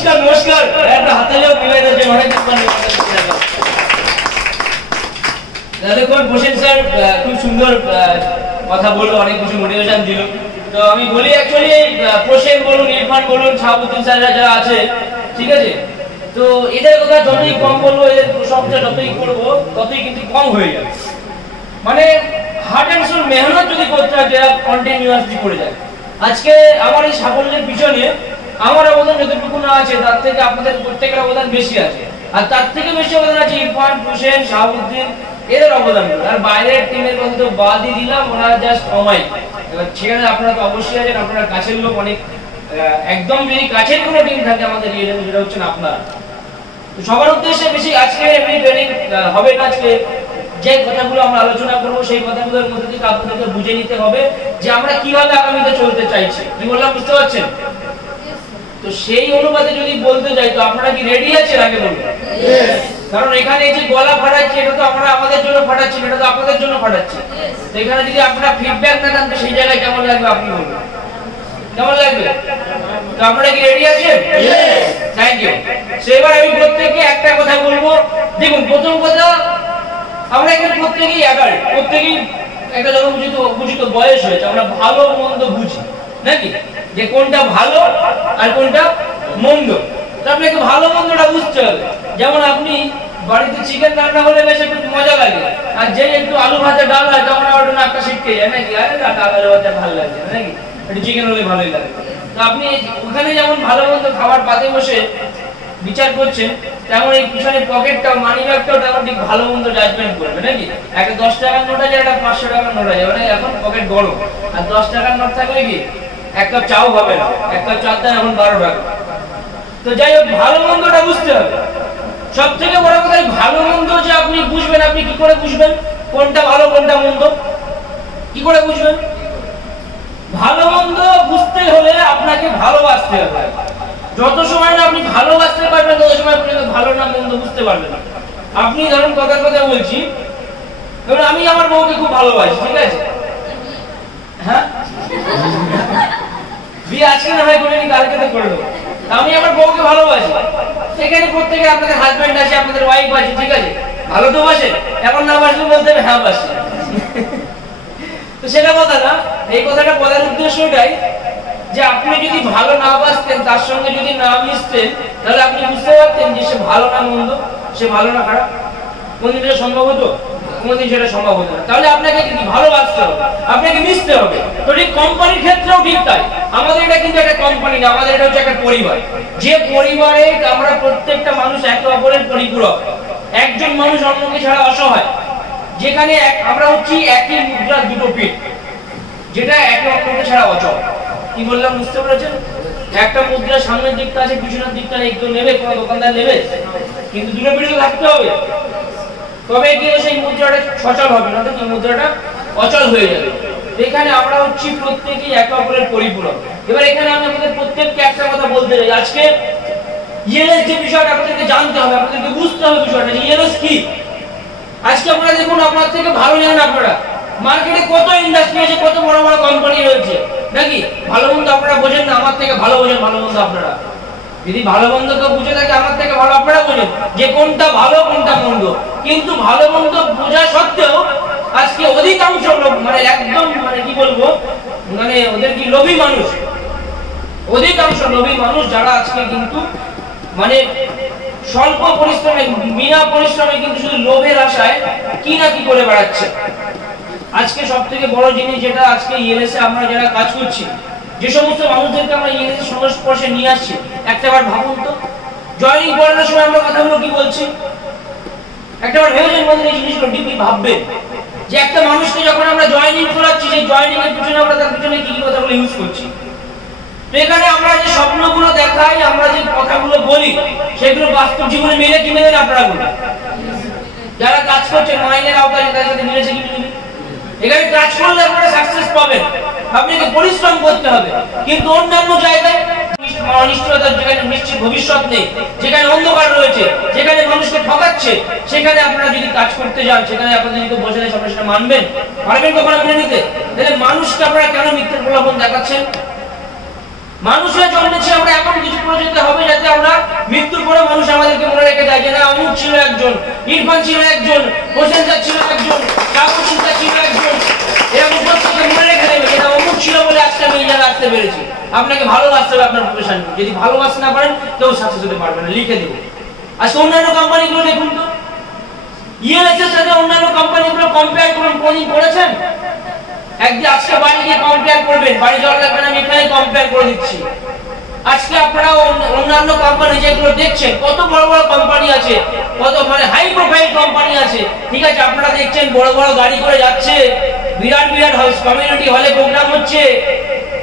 নমস্কার নমস্কার একটা হাতে যাও বিবাহের জন্য অনেক দেখুন হোসেন স্যার খুব সুন্দর কথা বললো, অনেক কিছু মোটিভেশন দিল। তো আমি বলি অ্যাকচুয়ালি প্রসেন বলুন, ইরফান বলুন, শাহাবুদ্দিন স্যাররা যারা আছে, ঠিক আছে, তো এদের কথা যতই কম বলবো, এদের প্রশংসা যতই করবো ততই কিন্তু কম হয়ে যাবে। মানে হার্ড অ্যান্ড সোল মেহনত যদি করতে হয়, যারা কন্টিনিউয়াসলি করে যায়। আজকে আমার এই সাফল্যের পিছনে আমার অবদান যতটুকু না আছে, তার থেকে আপনাদের প্রত্যেকের অবদান বেশি আছে। আর তার থেকে বেশি অবদান আছে ইরফান, হোসেন, শাহাবুদ্দিন, এদের অবদান। আর বাইরের টিমের কথা তো বাদই দিলাম, ওনারা জাস্ট অমাই। এবার সেখানে আপনারা তো অবশ্যই আছেন, আপনারা কাছের লোক অনেক, একদম যদি কাছের কোনো টিম থাকে আমাদের এই যেটা হচ্ছেন আপনারা। তো সবার উদ্দেশ্যে বেশি আজকে এমনি ট্রেনিং হবে না। আজকে যে কথাগুলো আমরা আলোচনা করব সেই কথাগুলোর মধ্যে থেকে আপনাদেরকে বুঝে নিতে হবে যে আমরা কিভাবে আগামীতে চলতে চাইছি। কি বললাম বুঝতে পারছেন? তো সেই অনুপাতে যদি বলতে যাই, তো আপনারা কি রেডি আছেন আগে বলুন? কারণ এখানে এই যে গলা ফাটাচ্ছি, এটা তো আমরা আমাদের জন্য ফাটাচ্ছি, এটা তো আপনাদের জন্য ফাটাচ্ছি। তো এখানে যদি আপনারা ফিডব্যাক না দেন, তো সেই জায়গায় কেমন লাগবে আপনি বলুন, কেমন লাগবে? তো আপনারা কি রেডি আছেন? Thank you. এবার আমি প্রত্যেককে একটা কথা বলবো। দেখুন, প্রথম কথা, আমরা এখানে প্রত্যেকেই এগার, প্রত্যেকেই একটা উপযুক্ত বয়স হয়েছে, আমরা ভালো মন্দ বুঝি নাকি, যে কোনটা ভালো আর কোনটা মন্দ। তো আপনাকে ভালো মন্দটা বুঝতে হবে। যেমন আপনি বাড়িতে চিকেন রান্না হলে বেশ একটু মজা লাগে, আর যে একটু আলু ভাজা ডাল হয় তখন আবার নাকটা শিখতে যায় নাকি, ডাল আলু ভাজা ভালো লাগছে নাকি, একটু চিকেন হলে ভালোই লাগে। তো আপনি ওখানে যেমন ভালো মন্দ খাবার পাতে বসে বিচার করছেন, তেমন এই পিছনে পকেটটাও, মানি ব্যাগটাও তেমন ঠিক ভালো মন্দ জাজমেন্ট করবে নাকি। একটা 10 টাকার নোট আছে, একটা 500 টাকার নোট আছে, মানে এখন পকেট গরম। আর 10 টাকার নোট থাকলে কি এক কাপ চাও হবে না, এক কাপ চার দাম এখন 12 টাকা। তো যাই হোক, ভালো মন্দটা বুঝতে হবে। সব থেকে বড় কথা, ভালো মন্দ যে আপনি বুঝবেন, আপনি কি করে বুঝবেন কোনটা ভালো কোনটা মন্দ? কি করে বুঝবেন? ভালো মন্দ বুঝতে হলে আপনাকে ভালোবাসতে হবে। যত সময় না আপনি ভালোবাসতে পারবেন, তত সময় পর্যন্ত ভালো না মন্দ বুঝতে পারবেন না। আপনি ধরুন কথার কথা বলছি, ধরুন আমি আমার বউকে খুব ভালোবাসি, ঠিক আছে, হ্যাঁ, বিয়ে আজকে না হয় করিনি, কালকে তো করে দেবো। আমি আমার বউকে ভালোবাসি, সেখানে প্রত্যেকে আপনাদের হাজবেন্ড আছে, আপনাদের ওয়াইফ আছে, ঠিক আছে, ভালো তো বাসে, এখন না বাসলে বলতে হবে হ্যাঁ বাসে। তো সেটা কথা না, এই কথাটা বলার উদ্দেশ্য এটাই যে আপনি যদি ভালো না বাসতেন, তার সঙ্গে যদি না মিশতেন, তাহলে আপনি বুঝতে পারতেন যে সে ভালো না মন্দ, সে ভালো না খারাপ। কোনদিন সেটা সম্ভব হতো? কোনদিন সেটা সম্ভব হতো না। তাহলে আপনাকে কি ভালোবাসতে হবে, আপনাকে মিশতে হবে। তো ঠিক কোম্পানির ক্ষেত্রেও ঠিক তাই। আমাদের এটা কিন্তু একটা কোম্পানি না, আমাদের এটা হচ্ছে একটা পরিবার। যে পরিবারে আমরা প্রত্যেকটা মানুষ একে অপরের পরিপূরক, একজন মানুষ অন্যকে ছাড়া অসহায়, যেখানে আমরা হচ্ছি একই মুদ্রার দুটো পিঠ, যেটা একে অপরকে ছাড়া অচল। কি বললাম বুঝতে পেরেছেন? একটা মুদ্রা সামনের দিকটা আছে, পিছনের দিকটা নেই, কেউ নেবে, কোনো দোকানদার নেবে, কিন্তু দুটো পিঠে থাকতে হবে, তবে গিয়ে সেই মুদ্রাটা সচল হবে, না তো মুদ্রাটা অচল হয়ে যাবে। এখানে আমরা হচ্ছি প্রত্যেকেই একে অপরের পরিপূরক। এবার এখানে আমি আপনাদের প্রত্যেককে একটা কথা বলতে চাই, আজকে ইএলএস যে বিষয়টা আপনাদেরকে জানতে হবে, আপনাদেরকে বুঝতে হবে বিষয়টা, যে ইএলএস কি। আজকে আপনারা দেখুন, আপনার থেকে ভালো জানেন আপনারা, মার্কেটে কত ইন্ডাস্ট্রি আছে, কত বড় বড় কোম্পানি রয়েছে নাকি, ভালো মন্দ আপনারা বোঝেন না, আমার থেকে ভালো বোঝেন ভালো মন্দ আপনারা। যদি ভালো মন্দ কেউ বুঝে থাকে, আমার থেকে ভালো আপনারা বোঝেন যে কোনটা ভালো কোনটা মন্দ। কিন্তু ভালো মন্দ বোঝা সত্ত্বেও আজকে অধিকাংশ লোক, মানে একদম, মানে কি বলবো, মানে ওদের কি লোভী মানুষ, অধিকাংশ লোভী মানুষ, যারা আজকে কিন্তু মানে স্বল্প পরিশ্রমে, বিনা পরিশ্রমে কিন্তু শুধু লোভের আশায় কি না কি করে বেড়াচ্ছে। আজকে সব থেকে বড় জিনিস যেটা আজকে ইএলএস এ আমরা যারা কাজ করছি, যে সমস্ত মানুষদেরকে আমরা ইএলএস এর সংস্পর্শে নিয়ে আসছি, একটাবার ভাবুন তো, জয়েনিং করানোর সময় আমরা কথাগুলো কি বলছি, একটাবার ভেবেছেন বলুন, এই জিনিসগুলো ডিপলি ভাববেন যে একটা মানুষকে যখন আমরা জয়েনিং করাচ্ছি, সেই জয়েনিং এর পিছনে আমরা তার পিছনে কি কি কথাগুলো ইউজ করছি। তো এখানে আমরা যে স্বপ্নগুলো দেখাই, আমরা যে কথাগুলো বলি, সেগুলো বাস্তব জীবনে মেনে কি মেনে আপনারা বলুন। যারা কাজ করছেন মাইনের আওতায়, তাদের সাথে মিলেছে কি মিলেনি? এখানে কাজ করলে আপনারা সাকসেস পাবেন, আপনাকে পরিশ্রম করতে হবে। কিন্তু অন্যান্য জায়গায় অনিশ্চয়তার, যেখানে নিশ্চিত ভবিষ্যৎ নেই, যেখানে অন্ধকার রয়েছে, যেখানে মানুষকে ঠকাচ্ছে, সেখানে আপনারা যদি কাজ করতে যান, সেখানে আপনাদের যদি বসে দেয়, আপনারা সেটা মানবেন? পারবেন কখনো মেনে নিতে? তাহলে মানুষকে আপনারা কেন মিথ্যে প্রলোভন দেখাচ্ছেন? মানুষের জন্মেছি আমরা এমন এরকম কিছু করে যেতে হবে যাতে আমরা মৃত্যুর পরে মানুষ আমাদেরকে মনে রেখে যায় যে না অমুক ছিল একজন, ইরফান ছিল একজন, হোসেন স্যার ছিল একজন, কাকুর স্যার ছিল একজন, এরকম প্রত্যেককে মনে রেখে দেবে যে না অমুক ছিল বলে আজকে আমি এই জায়গায় আসতে পেরেছি। আপনাকে ভালোবাসতে হবে আপনার প্রফেশনকে, যদি ভালোবাসতে না পারেন কেউ সাকসেস হতে পারবে না, লিখে দেবো। আজকে অন্যান্য কোম্পানিগুলো দেখুন তো, ইএলএস এর সাথে অন্যান্য কোম্পানিগুলো কম্পেয়ার করুন, কোনদিন করেছেন? একদিন আজকে বাড়ি গিয়ে কম্পেয়ার করবেন, বাড়ি যাওয়ার লাগবে না, আমি এখানে কম্পেয়ার করে দিচ্ছি। আজকে আপনারা অন্যান্য কোম্পানি যেগুলো দেখছেন, কত বড় বড় কোম্পানি আছে, কত মানে হাই প্রোফাইল কোম্পানি আছে, ঠিক আছে, আপনারা দেখছেন বড় বড় গাড়ি করে যাচ্ছে, বিরাট বিরাট কমিউনিটি হলে প্রোগ্রাম হচ্ছে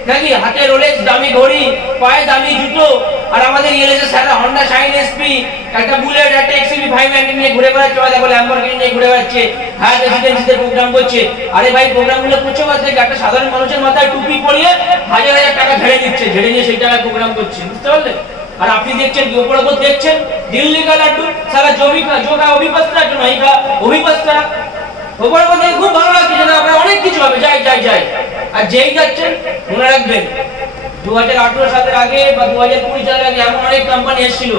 নাকি, হাতে রোলেক্স দামি ঘড়ি, পায়ে দামি জুতো, আর আমাদের ইএলএস এর স্যাররা হন্ডা শাইন এসপি, একটা বুলেট, একটা এক্সইভি 590 নিয়ে ঘুরে বেড়াচ্ছে, দেখো ল্যাম্বরগিনি নিয়ে ঘুরে বেড়াচ্ছে, হায়ার রেসিডেন্সিতে প্রোগ্রাম করছে। আরে ভাই প্রোগ্রামগুলো করছে বলতে একটা সাধারণ মানুষের মাথায় টুপি পরিয়ে হাজার হাজার টাকা ঝেড়ে দিচ্ছে, ঝেড়ে নিয়ে সেই টাকায় প্রোগ্রাম করছে, বুঝতে পারলেন? আর আপনি দেখছেন কি ওপর ওপর দেখছেন দিল্লি কা লাড্ডু সারা যোগা অভিপস্ত্রা নহিকা অভিপস্ত্রা, ওপর ওপর দেখে খুব ভালো লাগছে না, আপনার অনেক কিছু হবে, যাই যাই যাই। আর যেই যাচ্ছেন মনে রাখবেন 2018 সালের আগে বা 2020 সালের আগে এমন অনেক কোম্পানি এসেছিল,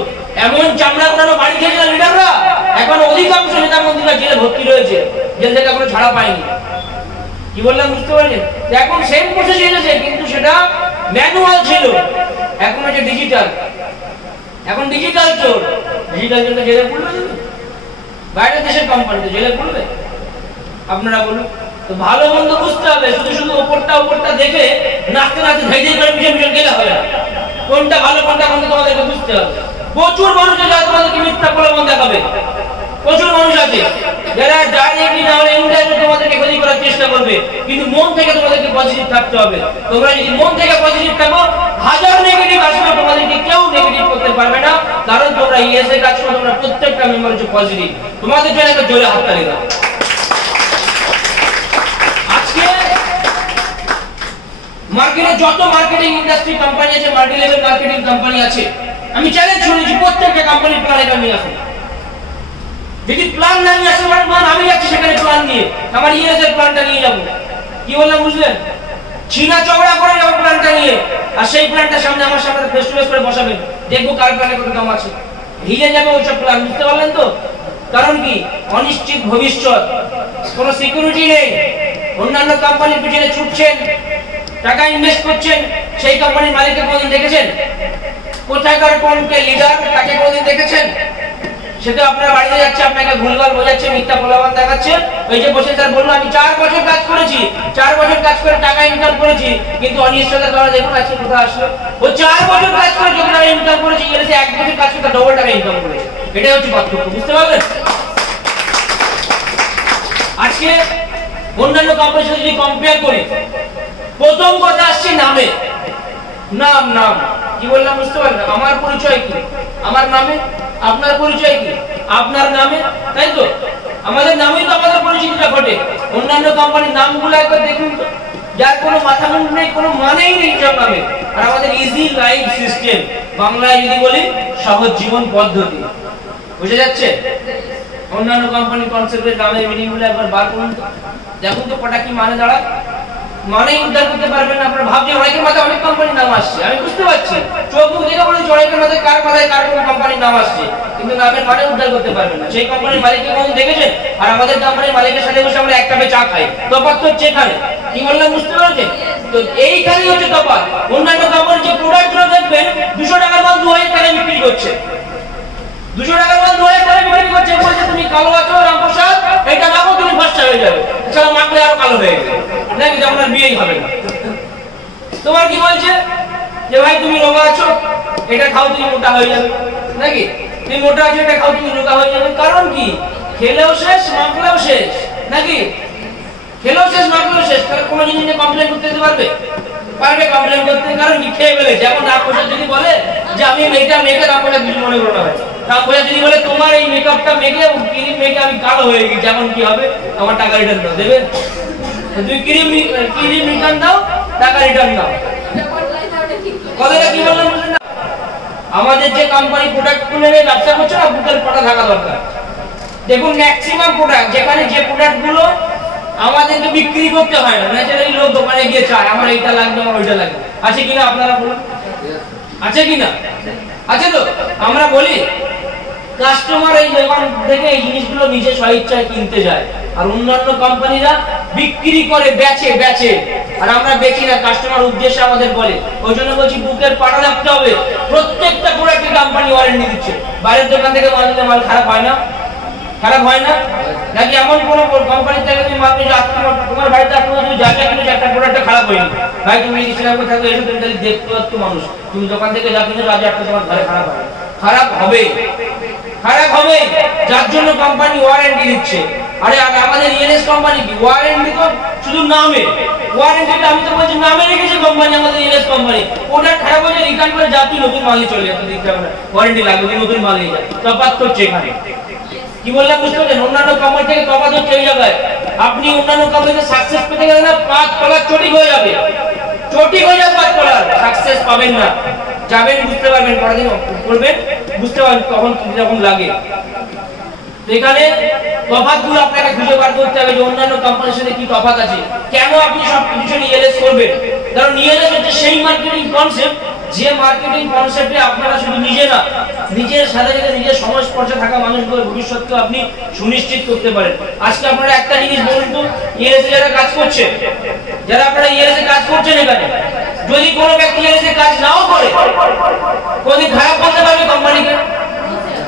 এমন চামড়া কোনানো বাড়ি খেয়েছিল লিডাররা, এখন অধিকাংশ নেতা মন্ত্রীরা জেলে ভর্তি রয়েছে, জেল থেকে এখনো ছাড়া পায়নি। কি বললাম বুঝতে পারলেন? এখন সেম প্রসেস এসেছে, কিন্তু সেটা ম্যানুয়াল ছিল, এখন হচ্ছে ডিজিটাল। এখন ডিজিটাল চোর, ডিজিটাল চোরটা জেলে পড়বে, বাইরের দেশের কোম্পানি তো জেলে পড়বে, আপনারা বলুন। তো ভালো মন্দ বুঝতে হবে, শুধু শুধু ওপরটা দেখে নাচতে নাচতে ধৈর্য করে পিছন পিছন গেলে হবে না, কোনটা ভালো কোনটা মন্দ তোমাদেরকে বুঝতে হবে। প্রচুর মানুষ আছে তোমাদেরকে মিথ্যা প্রলোভন দেখাবে, প্রচুর মানুষ আছে যারা ডাইরেক্টলি না হলে ইনডাইরেক্টলি তোমাদেরকে ক্ষতি করার চেষ্টা করবে, কিন্তু মন থেকে তোমাদেরকে পজিটিভ থাকতে হবে। তোমরা যদি মন থেকে পজিটিভ থাকো, হাজার নেগেটিভ আসবে, তোমাদেরকে কেউ নেগেটিভ করতে পারবে না, কারণ তোমরা ইএস এর কাজ করো, তোমরা প্রত্যেকটা মেম্বার হচ্ছে পজিটিভ। তোমাদের জন্য একটা জোরে হাততালি দাও। আজকে মার্কেটে যত মার্কেটিং ইন্ডাস্ট্রি কোম্পানি আছে, মাল্টি লেভেল মার্কেটিং কোম্পানি আছে, আমি চ্যালেঞ্জ করেছি প্রত্যেকটা কোম্পানির প্ল্যান এটা নিয়ে আসুন। যদি প্ল্যান না নিয়ে আসে মানে আমি যাচ্ছি সেখানে প্ল্যান নিয়ে, আমার ইএস এর প্ল্যানটা নিয়ে যাবো। কি বললাম বুঝলেন? চীনা চওড়া করে যাবো প্ল্যানটা নিয়ে, আর সেই প্ল্যানটা সামনে আমার সামনে ফেস টু ফেস করে বসাবেন, দেখবো কার প্ল্যানে কত দাম আছে, হিলে যাবে ওইসব প্ল্যান, বুঝতে পারলেন তো? কারণ কি অনিশ্চিত ভবিষ্যৎ, কোনো সিকিউরিটি নেই। অন্যান্য কোম্পানির পিছনে ছুটছেন, টাকা ইনভেস্ট করছেন, সেই কোম্পানির মালিককে কোনদিন দেখেছেন? কোথাকার কোনকে লিডার তাকে কোনদিন দেখেছেন? সেটা আপনার বাড়িতে যাচ্ছে, আপনাকে ভুলভাল বোঝাচ্ছে, মিথ্যা প্রলোভন দেখাচ্ছে। ওই যে বসে স্যার বললো আমি 4 বছর কাজ করেছি, 4 বছর কাজ করে টাকা ইনকাম করেছি, কিন্তু অনিশ্চয়তার কারণে দেখুন আজকে কোথায় আসলো। ও 4 বছর কাজ করে যত টাকা ইনকাম করেছে, এসে 1 বছর কাজ করে ডবল টাকা ইনকাম করেছে। এটাই হচ্ছে পার্থক্য, বুঝতে পারলেন? আজকে অন্যান্য কোম্পানির সাথে যদি কম্পেয়ার করি, প্রথম কথা আসছে নামে, নাম নাম কি বললাম বুঝতে পারলেন? আমার পরিচয় কি? আমার নামে। আপনার পরিচয় কি? আপনার নামে, তাই তো? আমাদের নামেই তো আমাদের পরিচিতিটা ঘটে। অন্যান্য কোম্পানির নামগুলো একবার দেখুন তো, যার কোনো মাথা মুন্ড নেই, কোনো মানেই নেই সব নামে। আর আমাদের ইজি লাইফ সিস্টেম, বাংলায় যদি বলি সহজ জীবন পদ্ধতি, বুঝে যাচ্ছে? অন্যান্য কোম্পানির কনসেপ্টের নামের মিনিংগুলো একবার বার করুন তো, দেখুন তো কটা কি মানে দাঁড়ায়। মানেই উদ্ধার করতে পারবেন না। আপনারা ভাবছেন অনেকের মাথায় অনেক কোম্পানির নাম আসছে, আমি বুঝতে পারছি, চোখ মুখ দেখে বলে অনেকের মাথায় কার কোন কোম্পানির নাম আসছে, কিন্তু নামের মানে উদ্ধার করতে পারবেন না। সেই কোম্পানির মালিককে কোন দেখেছেন? আর আমাদের কোম্পানির মালিকের সাথে বসে আমরা এক কাপে চা খাই, তফাৎ তো হচ্ছে এখানে। কি বললাম বুঝতে পারছেন? তো এইখানেই হচ্ছে তফাৎ। অন্যান্য কোম্পানির যে প্রোডাক্টগুলো দেখবেন 200 টাকার মাল 2000 টাকায় বিক্রি করছে, 200 টাকার মাল 2000 টাকায় বিক্রি করছে, বলছে তুমি কালো আছো রামপ্রসাদ, এটা মাখো তুমি ফর্সা হয়ে যাবে, এছাড়া মাখলে আরো কালো হয়ে যাবে, নাকি যেমন আর বিয়েই হবে না। তোমার কি বলছে যে ভাই তুমি রোগা আছো, এটা খাও তুমি মোটা হয়ে যাবে, নাকি তুমি মোটা আছো এটা খাও তুমি রোগা হয়ে যাবে। কারণ কি? খেলেও শেষ মাখলেও শেষ, নাকি খেলেও শেষ মাখলেও শেষ। তাহলে কোনো জিনিস নিয়ে কমপ্লেন করতে দিতে পারবে? পারবে কমপ্লেন করতে, কারণ কি খেয়ে ফেলেছে। এখন রামপ্রসাদ যদি বলে যে আমি এটা মেখে, রামপ্রসাদ কিছু মনে করো না ভাই, রামপ্রসাদ যদি বলে তোমার এই মেকআপটা মেখে ক্রিম মেখে আমি কালো হয়ে গেছি, এখন কি হবে? আমার টাকা রিটার্ন দাও, দেবে? তুমি ক্রিম রিটার্ন দাও, টাকা রিটার্ন দাও। কথাটা কি বললাম বুঝলেন না? আমাদের যে কোম্পানি প্রোডাক্ট গুলো নিয়ে ব্যবসা করছে না, বুকের পাটা থাকা দরকার। দেখুন ম্যাক্সিমাম প্রোডাক্ট, যেখানে যে প্রোডাক্ট গুলো আমাদেরকে বিক্রি করতে হয় না, ন্যাচারালি লোক দোকানে গিয়ে চায় আমার এইটা লাগবে, আমার ওইটা লাগবে, আছে কিনা আপনারা বলুন? আছে কি না? আছে তো? আমরা বলি কাস্টমার এই দোকান থেকে এই জিনিসগুলো নিজে স্বেচ্ছায় কিনতে যায়, আর অন্যান্য কোম্পানিরা বিক্রি করে বেচে, আর আমরা বেচি না, কাস্টমার উদ্দেশ্যে আমাদের বলে। ওই জন্য বলছি বুকের পাটা রাখতে হবে। প্রত্যেকটা প্রোডাক্টে কোম্পানি ওয়ারেন্টি দিচ্ছে। বাইরের দোকান থেকে মাল নিলে মাল খারাপ হয় না? খারাপ হয় না? নাকি এমন কোন কোম্পানি থেকে তুমি মাল নিয়ে তোমার বাড়িতে তুমি যা যা কিনেছো একটা প্রোডাক্ট খারাপ হয়নি, ভাই তুমি ইসলামে থাকো এসে তুমি তাহলে দেখতে পাচ্ছ মানুষ, তুমি দোকান থেকে যা কিনেছো আজ একটা তোমার ঘরে খারাপ হয়? খারাপ হবে, খারাপ হবে। যার জন্য কোম্পানি ওয়ারেন্টি দিচ্ছে। আরে আমাদের ইএনএস কোম্পানি কি ওয়ারেন্টি তো শুধু নামে, ওয়ারেন্টিটা আমি তো বলছি নামে রেখেছে কোম্পানি, আমাদের ইএনএস কোম্পানি। ওটা খারাপ হয়ে রিটার্ন করে যাত্রী নতুন মাল নিয়ে চলে যেত, দিতে হবে ওয়ারেন্টি লাগবে, নতুন মাল নিয়ে যায়। তফাৎ হচ্ছে এখানে। কি বললাম বুঝতে পারছেন? অন্যান্য কোম্পানি থেকে তফাৎ হচ্ছে এই জায়গায়। আপনি অন্যান্য কোম্পানিতে সাকসেস পেতে গেলে না 5 তলার চটি হয়ে যাবে, চটি হয়ে যাবে 5 তলার, সাকসেস পাবেন না। যাবেন বুঝতে পারবেন, পরদিন করবেন বুঝতে পারবেন তখন কি রকম লাগে। এখানে তফাৎগুলো আপনাকে খুঁজে বার করতে হবে যে অন্যান্য কোম্পানির সাথে কি তফাৎ আছে। কেন আপনি সব কিছু ইএলএস করবেন? কারণ ইএলএস হচ্ছে সেই মার্কেটিং কনসেপ্ট, যে মার্কেটিং কনসেপ্টে আপনারা শুধু নিজে না, নিজের সাথে সাথে নিজের সংস্পর্শে থাকা মানুষগুলোর ভবিষ্যৎকে আপনি সুনিশ্চিত করতে পারেন। আজকে আপনারা একটা জিনিস বলুন তো, ইএলএস এ যারা কাজ করছে, যারা আপনারা ইএলএস এ কাজ করছেন, এখানে যদি কোনো ব্যক্তি ইএলএস এ কাজ নাও করে, কোনদিন খারাপ বলতে পারবে কোম্পানিকে?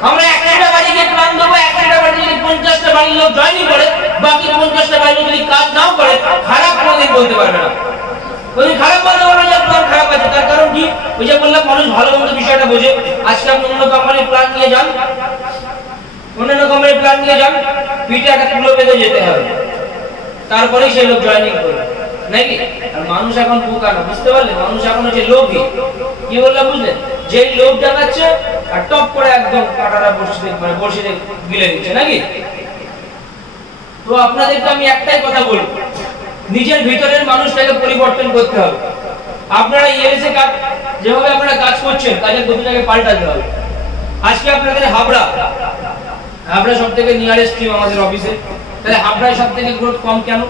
আমরা 1টা বাড়িকে প্ল্যান দেবো, 1টা বাড়ি যদি 50টা বাড়ির লোক জয়েন করে, বাকি 50টা বাড়ির লোক যদি কাজ নাও করে, খারাপ কোনদিন বলতে পারবে না। কোনদিন খারাপ বলতে পারবে না, প্ল্যান খারাপ আছে। তার কারণ কি? ওই যে বললাম মানুষ ভালো মন্দ বিষয়টা বোঝে। আজকে আপনি অন্য কোম্পানির প্ল্যান নিয়ে যান, অন্যান্য কোম্পানির প্ল্যান নিয়ে যান, পিঠে একটা তুলো বেঁধে যেতে হবে, তারপরেই সেই লোক জয়েনিং করবে নাকি? আর মানুষ এখন বোকা না, বুঝতে পারলে? মানুষ এখন হচ্ছে লোভী। কি বললাম বুঝলেন? যে লোভ দেখাচ্ছে আর টপ করে একদম কাটাটা বসিয়ে গিলে দিচ্ছে নাকি? তো আপনাদেরকে আমি একটাই কথা বলবো, নিজের ভিতরের মানুষটাকে পরিবর্তন করতে হবে। আপনারা ইএলএস এ কাজ যেভাবে আপনারা কাজ করছেন, কাজের গতিটাকে পাল্টাতে হবে। আজকে আপনাদের হাবড়া সবথেকে নিয়ারেস্ট টিম আমাদের অফিসে, তাহলে হাবড়ায় সবথেকে গ্রোথ কম কেন?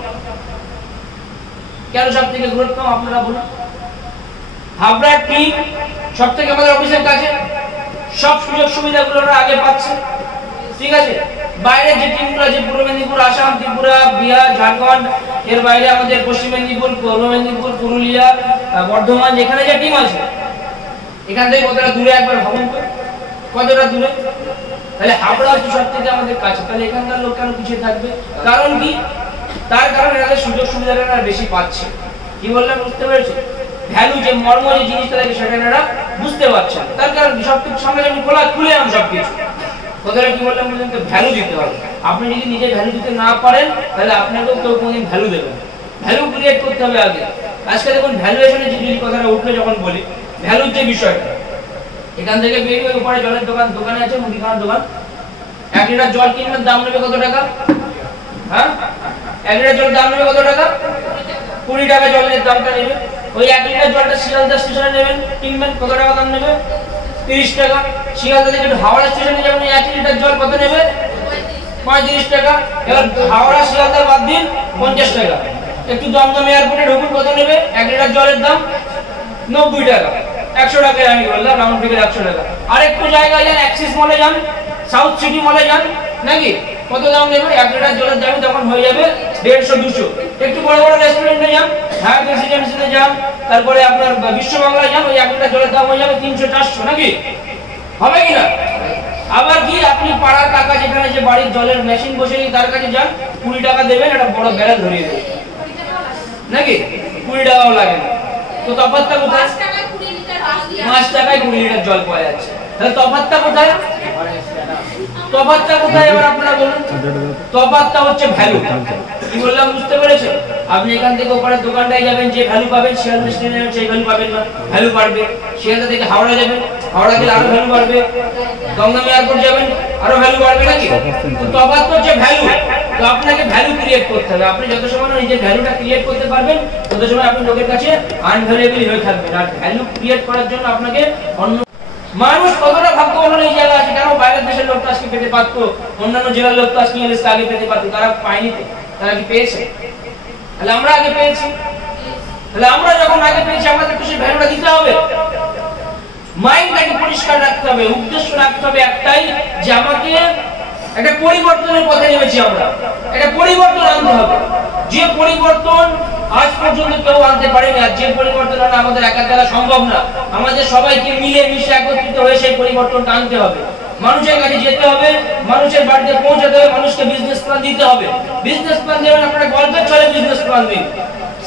কেন সবথেকে গ্রোথ কম আপনারা বলুন? হাবড়ার টিম সবথেকে আমাদের অফিসের কাছে, সব সুযোগ সুবিধাগুলো ওরা আগে পাচ্ছে, ঠিক আছে? বাইরে যে টিমগুলো আছে পূর্ব মেদিনীপুর, আসাম, ত্রিপুরা, বিহার, ঝাড়খণ্ড, এর বাইরে আমাদের পশ্চিম মেদিনীপুর, পূর্ব মেদিনীপুর, পুরুলিয়া, বর্ধমান, যেখানে যে টিম আছে, এখান থেকে কতটা দূরে একবার ভাবুন তো, কতটা দূরে? তাহলে হাবড়া হচ্ছে সবথেকে আমাদের কাছে, তাহলে এখানকার লোক কেন পিছিয়ে থাকবে? কারণ কি? তার কারণ এরা সুযোগ সুবিধাটা বেশি পাচ্ছে। কি বললাম বুঝতে পেরেছি? ভ্যালু যে মর্ম যে জিনিসটা থাকে সেটা এরা বুঝতে পারছে। তার কারণ সবকিছু সামনে যেমন খুলে আম সবকিছু। কথাটা কি বললাম বুঝলেন তো? ভ্যালু দিতে হবে। আপনি যদি নিজে ভ্যালু দিতে না পারেন, তাহলে আপনাকেও কেউ কোনোদিন ভ্যালু দেবে না। ভ্যালু ক্রিয়েট করতে হবে আগে। আজকে দেখুন ভ্যালুয়েশনের যে কথাটা উঠলে যখন বলি, ভ্যালুর যে বিষয়টা, এখান থেকে বেরিয়ে উপরে জলের দোকানে আছে, মুদিখানার দোকান, 1 লিটার জল কিনবেন, দাম নেবে কত টাকা? হ্যাঁ, 1 লিটার জল দাম নেবে কত টাকা? 20 টাকা জলের দামটা নেবে। ওই 1 লিটার জলটা শিয়ালদা স্টেশনে নেবেন, কিনবেন, কত টাকা দাম নেবে? 30 টাকা। শিয়ালদা থেকে হাওড়া স্টেশনে যাবেন, 1 লিটার জল কত নেবে? 35 টাকা। এবার হাওড়া শিয়ালদা বাদ দিন, 50 টাকা। একটু দমদম এয়ারপোর্টে ঢুকুন, কত নেবে 1 লিটার জলের দাম? 90 টাকা। 100 টাকায় আমি বললাম, রাউন্ড ফিগার 100 টাকা। আরেকটু জায়গায় যান, অ্যাক্সিস মলে যান, সাউথ সিটি মলে যান, নাকি কত দাম নেবে? 1 লিটার জলের দাম তখন হয়ে যাবে 150-200। একটু বড় বড় রেস্টুরেন্টে যান, হ্যাঁ রেসিডেন্সিতে যান, তারপরে আপনার বিশ্ব বাংলায় যান, ওই 1 লিটার জলের দাম হয়ে যাবে 300-400, নাকি হবে কিনা? আবার কি আপনি পাড়ার কাকা যেখানে যে বাড়ির জলের মেশিন বসে তার কাছে যান, 20 টাকা দেবেন, একটা বড় ব্যারেল ধরিয়ে দেবেন, নাকি 20 টাকাও লাগে না। তো তফাৎটা কোথায়? 5 টাকায় 20 লিটার জল পাওয়া যাচ্ছে। তাহলে তফাৎটা কোথায়? তফাৎটা কোথায় এবার আপনারা বলুন? তফাৎটা হচ্ছে ভ্যালু। কি বললাম বুঝতে পেরেছেন? আপনি এখান থেকে ওপরে দোকানটায় যাবেন, যে ভ্যালু পাবেন, শিয়ালদা স্টেশনে যাবেন সেই ভ্যালু পাবেন না, ভ্যালু বাড়বে। শিয়ালদা থেকে হাওড়া যাবেন, হাওড়া গেলে আরো ভ্যালু বাড়বে। দমদম এয়ারপোর্ট যাবেন, আরো ভ্যালু বাড়বে, নাকি? তফাৎ হচ্ছে ভ্যালু। তো আপনাকে ভ্যালু ক্রিয়েট করতে হবে। আপনি যত সময় নিজের ভ্যালুটা ক্রিয়েট করতে পারবেন, তত সময় আপনি লোকের কাছে আনভ্যালুয়েবল হয়ে থাকবেন। আর ভ্যালু ক্রিয়েট করার জন্য আপনাকে অন্য মানুষ কতটা ভাগ্যবান এই জায়গা আছে। কেন বাইরের দেশের লোক তো আজকে পেতে পারতো, অন্যান্য জেলার লোক তো আজকে ইংলিশ আগে পেতে পারতো, তারা পায়নি তো, তারা কি পেয়েছে? তাহলে আমরা আগে পেয়েছি। তাহলে আমরা যখন আগে পেয়েছি, আমাদের তো সেই ভ্যালুটা দিতে হবে। হবে, উদ্দেশ্য রাখতে হবে একটাই, যে আমাকে একটা পরিবর্তনের পথে নেমেছি আমরা, একটা পরিবর্তন আনতে হবে। যে পরিবর্তন আজ পর্যন্ত কেউ আনতে পারেনি, আর যে পরিবর্তন আমাদের একা দ্বারা সম্ভব না, আমাদের সবাইকে মিলে মিশে একত্রিত হয়ে সেই পরিবর্তনটা আনতে হবে। মানুষের কাছে যেতে হবে, মানুষের বাড়িতে পৌঁছাতে হবে, মানুষকে বিজনেস প্ল্যান দিতে হবে। বিজনেস প্ল্যান যেমন আপনারা গল্পের ছলে বিজনেস প্ল্যান দিন,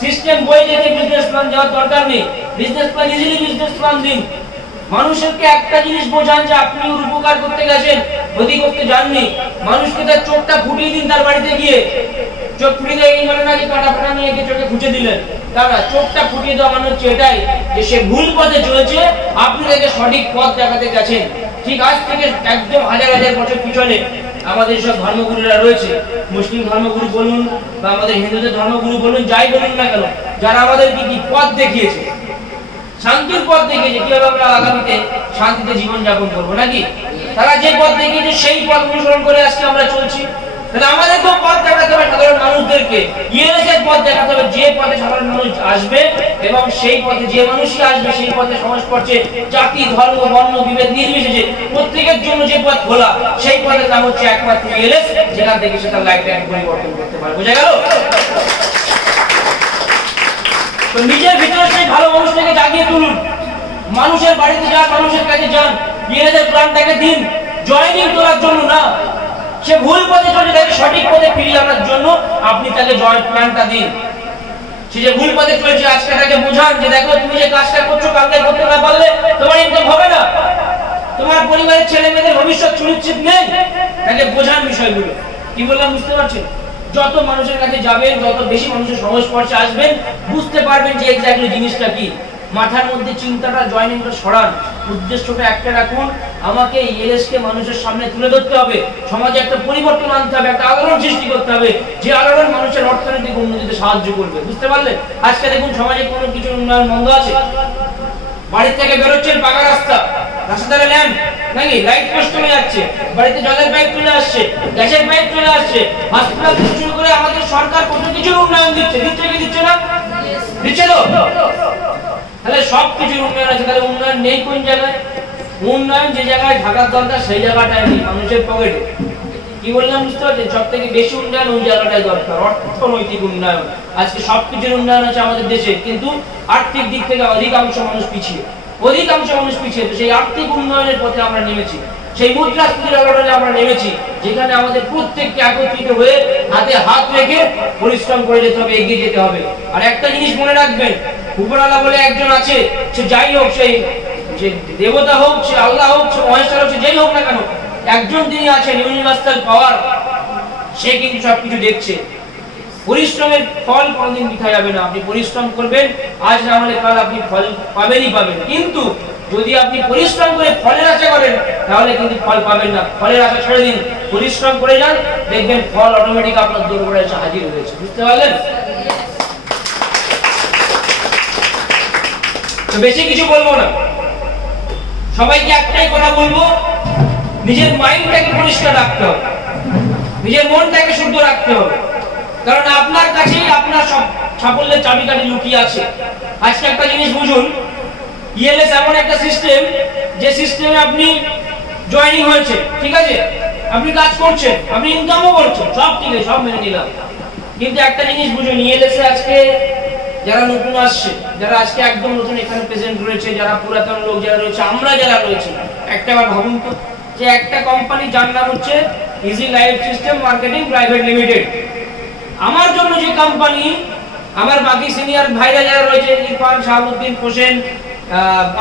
সিস্টেম বই দেখে বিজনেস প্ল্যান দেওয়ার দরকার নেই। Business plan easily business plan দিন। মানুষকে একটা জিনিস বোঝান যে আপনি ওর উপকার করতে গেছেন, ক্ষতি করতে যাননি। মানুষকে তার চোখটা ফুটিয়ে দিন, তার বাড়িতে গিয়ে চোখ ফুটিয়ে দেয় এই মানে না যে কাটা ফাটা নিয়ে গিয়ে চোখে খুঁজে দিলেন, তা না। চোখটা ফুটিয়ে দেওয়া মানে হচ্ছে এটাই যে সে ভুল পথে চলেছে, আপনি তাকে সঠিক পথ দেখাতে গেছেন। ঠিক আজ থেকে একদম হাজার হাজার বছর পিছনে আমাদের সব ধর্মগুরুরা রয়েছে, মুসলিম ধর্মগুরু বলুন বা আমাদের হিন্দুদের ধর্মগুরু বলুন, যাই বলুন না কেন, যারা আমাদেরকে কি পথ দেখিয়েছে, শান্তির পথ দেখিয়েছে, কিভাবে আমরা আগামীতে শান্তিতে জীবন যাপন করবো নাকি, তারা যে পথ দেখিয়েছে সেই পথ অনুসরণ করে আজকে আমরা চলছি। তাহলে আমাদেরকেও পথ দেখাতে হবে সাধারণ মানুষদেরকে, ইয়েলেসের পথ দেখাতে হবে, যে পথে সাধারণ মানুষ আসবে এবং সেই পথে যে মানুষই আসবে সেই পথে সংস্পর্শে জাতি ধর্ম বর্ণ বিভেদ নির্বিশেষে প্রত্যেকের জন্য যে পথ খোলা, সেই পথের নাম হচ্ছে একমাত্র ইয়েলেস, যেখান থেকে সে তার লাইফটাকে পরিবর্তন করতে পারে। বোঝা গেল? তো নিজের ভিতরে সেই ভালো মানুষটাকে জাগিয়ে তুলুন, মানুষের বাড়িতে যান, মানুষের কাছে যান, ইয়েলেসের প্ল্যানটাকে দিন, জয়েনিং করার জন্য না। সে ভুল পথে চলে তাকে সঠিক পথে ফিরিয়ে আনার জন্য আপনি তাকে জয়েন্ট প্ল্যানটা দিন। সে যে ভুল পথে চলেছে আজকে তাকে বোঝান যে দেখো তুমি যে কাজটা করছো কালকে করতে না পারলে তোমার ইনকাম হবে না, তোমার পরিবারের ছেলে মেয়েদের ভবিষ্যৎ সুনিশ্চিত নেই। তাকে বোঝান বিষয়গুলো। কি বললাম বুঝতে পারছেন? যত মানুষের কাছে যাবেন, যত বেশি মানুষের সংস্পর্শে আসবেন, বুঝতে পারবেন যে এক্স্যাক্টলি জিনিসটা কি। মাথার মধ্যে চিন্তাটা জয়েনিংটা সরান, উদ্দেশ্যটা একটা রাখুন, আমাকে ইয়েলেসকে মানুষের সামনে তুলে ধরতে হবে, সমাজে একটা পরিবর্তন আনতে হবে, একটা আলোড়ন সৃষ্টি করতে হবে, যে আলোড়ন মানুষের অর্থনৈতিক উন্নতিতে সাহায্য করবে। বুঝতে পারলেন? আজকে দেখুন সমাজে কোনো কিছু উন্নয়ন বন্ধ আছে, বাড়ির থেকে বেরোচ্ছেন পাকা রাস্তা, রাস্তায় ল্যাম্প নাকি লাইট পোস্ট চলে যাচ্ছে, বাড়িতে জলের পাইপ চলে আসছে, গ্যাসের পাইপ চলে আসছে, হসপিটাল থেকে শুরু করে আমাদের সরকার কত কিছু উন্নয়ন দিচ্ছে, দিচ্ছে কি দিচ্ছে না? দিচ্ছে তো। তাহলে সব কিছু উন্নয়ন আছে, তাহলে উন্নয়ন নেই কোন জায়গায়? উন্নয়ন যে জায়গায় থাকার দরকার সেই জায়গাটায় নেই, মানুষের পকেটে। কি বললাম বুঝতে পারছেন? সব থেকে বেশি উন্নয়ন ওই জায়গাটাই দরকার, অর্থনৈতিক উন্নয়ন। আজকে সবকিছুর উন্নয়ন আছে আমাদের দেশে, কিন্তু আর্থিক দিক থেকে অধিকাংশ মানুষ পিছিয়ে, অধিকাংশ মানুষ পিছিয়ে। তো সেই আর্থিক উন্নয়নের পথে আমরা নেমেছি, সেই মুদ্রাস্ফীতির আলোড়নে আমরা নেমেছি, যেখানে আমাদের প্রত্যেককে একত্রিত হয়ে হাতে হাত রেখে পরিশ্রম করে যেতে হবে, এগিয়ে যেতে হবে। আর একটা জিনিস মনে রাখবেন, উপরওয়ালা বলে একজন আছে, সে যাই হোক, সেই যে দেবতা হোক, সে আল্লাহ হোক, সে মহেশ্বর হোক, সে যেই হোক না কেন, একজন তিনি আছেন ইউনিভার্সাল পাওয়ার, সে কিন্তু সবকিছু দেখছে। পরিশ্রমের ফল কোনদিন বৃথা যাবে না। আপনি পরিশ্রম করবেন, আজ না হলে কাল আপনি ফল পাবেনই পাবেন। কিন্তু যদি আপনি পরিশ্রম করে ফলের আশা করেন তাহলে কিন্তু ফল পাবেন না। ফলের আশা ছেড়ে দিন, পরিশ্রম করে যান, দেখবেন ফল অটোমেটিক আপনার দরবারে এসে হাজির হয়েছে। বুঝতে পারলেন? তো বেশি কিছু বলবো না, সবাইকে একটাই কথা বলবো, নিজের মাইন্ডটাকে পরিষ্কার রাখতে হবে, নিজের মনটাকে শুদ্ধ রাখতে হবে। কারণ আপনার কাছেই আপনার সব সাফল্যের চাবিকাঠি লুকিয়ে আছে। আজকে একটা জিনিস বুঝুন, ইএলএস এমন একটা সিস্টেম, যে সিস্টেমে আপনি জয়েনিং হয়েছে, ঠিক আছে, আপনি কাজ করছেন, আপনি ইনকামও করছেন, সব ঠিক আছে, সব মেনে নিলাম। কিন্তু একটা জিনিস বুঝুন, ইএলএস এ আজকে যারা নতুন আসছে, যারা আজকে একদম নতুন এখানে প্রেজেন্ট রয়েছে, যারা পুরাতন লোক যারা রয়েছে, আমরা যারা রয়েছে, একটা বার ভাবুন তো, যে একটা কোম্পানি যার নাম হচ্ছে easy life system marketing private limited. আমার জন্য যে কোম্পানি, আমার বাকি সিনিয়র ভাইরা যারা রয়েছে, ইরফান, শাহাবুদ্দিন, হোসেন,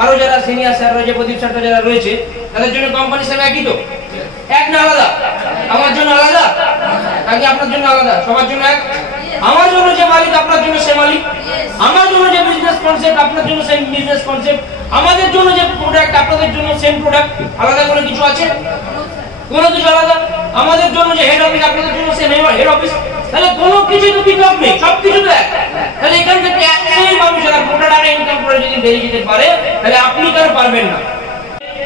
আরো যারা সিনিয়র স্যার রয়েছে, প্রদীপ স্যার যারা রয়েছে, তাদের জন্য কোম্পানি সব একই তো? এক না আলাদা? আমার জন্য আলাদা নাকি আপনার জন্য আলাদা? সবার জন্য এক। আমার জন্য যে মালিক আপনার জন্য সে মালিক, আমার জন্য যে বিজনেস কনসেপ্ট আপনার জন্য সেম বিজনেস কনসেপ্ট, আমাদের জন্য যে প্রোডাক্ট আপনাদের জন্য সেম প্রোডাক্ট। আলাদা কোনো কিছু আছে? কোনো কিছু আলাদা? আমাদের জন্য যে হেড অফিস আপনাদের জন্য সেম হেড অফিস, তাহলে কোনো কিছু তো পৃথক নেই, সবকিছু তো এক। তাহলে এখান থেকে একই মানুষেরা কোটা টাকা ইনকাম করে যদি বেরিয়ে যেতে পারে, তাহলে আপনি কেন পারবেন না?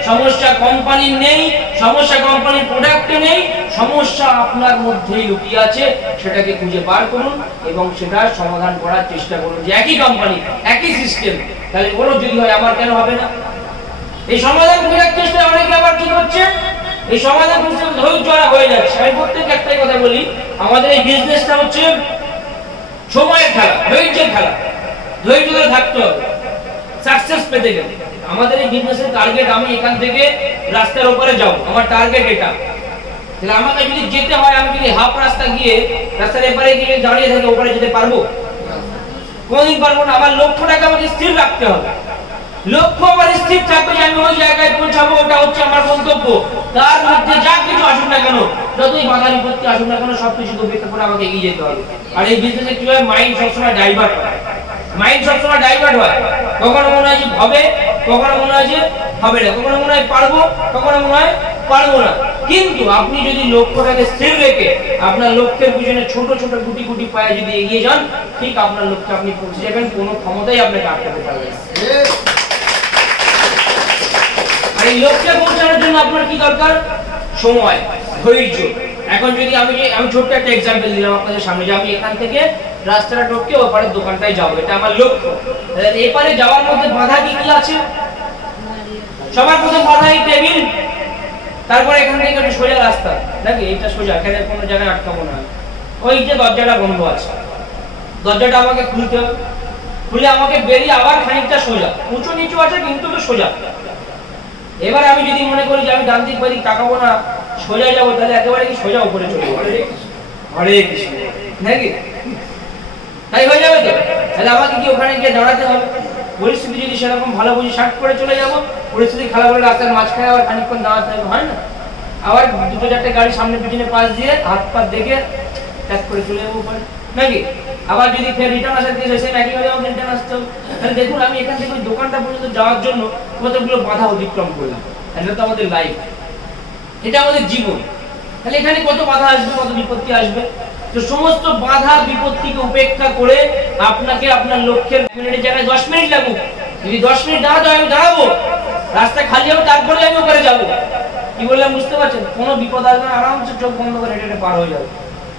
সমস্যা কোম্পানির নেই, সমস্যা কোম্পানির প্রোডাক্টে নেই, সমস্যা আপনার মধ্যেই লুকিয়ে আছে। সেটাকে খুঁজে বার করুন এবং সেটার সমাধান করার চেষ্টা করুন। যে একই কোম্পানি, একই সিস্টেম, তাহলে ওরও যদি হয় আমার কেন হবে না? এই সমাধান খোঁজার জিনিসটা অনেকে আবার কি করছে, এই সমাধান খুঁজতে ধৈর্য হারা হয়ে যাচ্ছে। আমি প্রত্যেককে একটাই কথা বলি, আমাদের এই বিজনেসটা হচ্ছে সময়ের খেলা, ধৈর্যের খেলা। ধৈর্য ধরে থাকতে হবে সাকসেস পেতে গেলে। আমাদের এই বিজনেসের টার্গেট, আমি এখান থেকে রাস্তার উপরে যাব, আমার টার্গেট এটা। তাহলে আমাকে যদি যেতে হয়, আমি যদি হাফ রাস্তা গিয়ে রাস্তার এপারে গিয়ে দাঁড়িয়ে থেকে ওপারে যেতে পারবো? কোনদিন পারবো না। আমার লক্ষ্যটাকে আমাকে স্থির রাখতে হবে। লক্ষ্য আমার স্থির থাকবে যে আমি ওই জায়গায় পৌঁছাবো, ওটা হচ্ছে আমার গন্তব্য। তার মধ্যে যা কিছু আসুক না কেন, যতই বাধা বিপত্তি আসুক না কেন, সবকিছু উপেক্ষা করে আমাকে এগিয়ে যেতে হবে। আর এই বিজনেসে কি হয়, মাইন্ড সবসময় ডাইভার্ট হয়। মাইন্ড সবসময় ডাইভার্ট হয়। কখনো মনে হয় যে হবে, কখনো মনে হয় যে হবে না, কখনো মনে হয় পারবো, কখনো মনে হয় পারবো না। কিন্তু আপনি যদি লক্ষ্যটাকে স্থির রেখে আপনার লক্ষ্যের পিছনে ছোট ছোট গুটি গুটি পায়ে যদি এগিয়ে যান, ঠিক আপনার লক্ষ্যে আপনি পৌঁছে যাবেন। কোনো ক্ষমতাই আপনাকে আটকাতে পারবে না। আর এই লক্ষ্যে পৌঁছানোর জন্য আপনার কি দরকার? সময়, ধৈর্য। এখন যদি আমি ছোট্ট একটা এক্সাম্পল দিলাম আপনাদের সামনে, যে আমি এখান থেকে রাস্তাটা টপকে ওপারের দোকানটায় যাবো, এটা আমার লক্ষ্য। এপারে যাওয়ার মধ্যে বাধা কি কি আছে? সবার প্রথম বাধা এই টেবিল, তারপরে এখান থেকে একটা সোজা রাস্তা, নাকি এটা সোজা, এখানে কোনো জায়গায় আটকাবো না। ওই যে দরজাটা বন্ধ আছে, দরজাটা আমাকে খুলতে হবে, খুলে আমাকে বেরিয়ে আবার খানিকটা সোজা, উঁচু নিচু আছে কিন্তু তো সোজা। এবার আমি যদি মনে করি যে আমি ডান দিক বাদিক তাকাবো না, সোজা যাবো, তাহলে একেবারে কি সোজা উপরে চলে যাবো। হরে কৃষ্ণ, নাকি তাই হয়ে যাবে তো? তাহলে আমাকে কি ওখানে গিয়ে দাঁড়াতে হবে? পরিস্থিতি যদি সেরকম ভালো বুঝি, শার্ট করে চলে যাবো। পরিস্থিতি খারাপ হলে রাস্তার মাঝখানে আবার খানিকক্ষণ দাঁড়াতে হবে, হয় না? আবার দুটো চারটে গাড়ি সামনে পিছনে পাশ দিয়ে হাত পাত দেখে ট্যাগ করে চলে যাবো উপরে, নাকি? আবার যদি ফের রিটার্ন আসার কেস এসে একইভাবে আমাকে রিটার্ন আসতে হবে। তাহলে দেখুন, আমি এখান থেকে ওই দোকানটা পর্যন্ত যাওয়ার জন্য কতগুলো বাধা অতিক্রম করলাম। এটা তো আমাদের লাইফ, এটা আমাদের জীবন। তাহলে এখানে কত বাধা আসবে, কত বিপত্তি আসবে। তো সমস্ত বাধা বিপত্তিকে উপেক্ষা করে আপনাকে আপনার লক্ষ্যের মিনিটের জায়গায় 10 মিনিট লাগুক, যদি 10 মিনিট দাঁড়াতে হয় আমি দাঁড়াবো, রাস্তা খালি হবে, তারপরে আমি ওপারে যাবো। কি বললাম বুঝতে পারছেন? কোনো বিপদ আসবে না, আরামসে চোখ বন্ধ করে হেঁটে পার হয়ে যাবে।